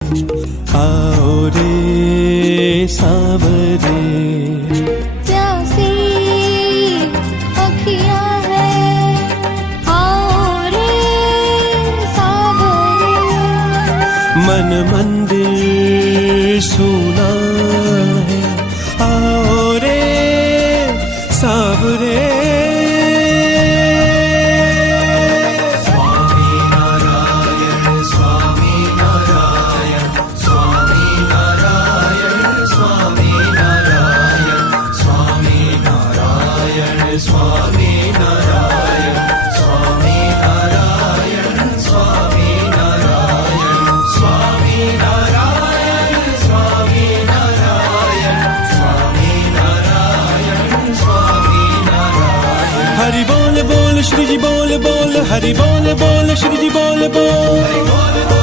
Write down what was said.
आओ रे सावरे प्यासी अखियाँ है, आओ रे सावरे। मन मंदिर सुना है, आओ रे सावरे। स्वामी नारायण स्वामी नारायण स्वामी नारायण स्वामी नारायण स्वामी नारायण स्वामी नारायण स्वामी नारायण। हरि बोल बोल श्री जी बोल बोल, हरि बोल बोल श्री जी बोल बोल, हरि बोल।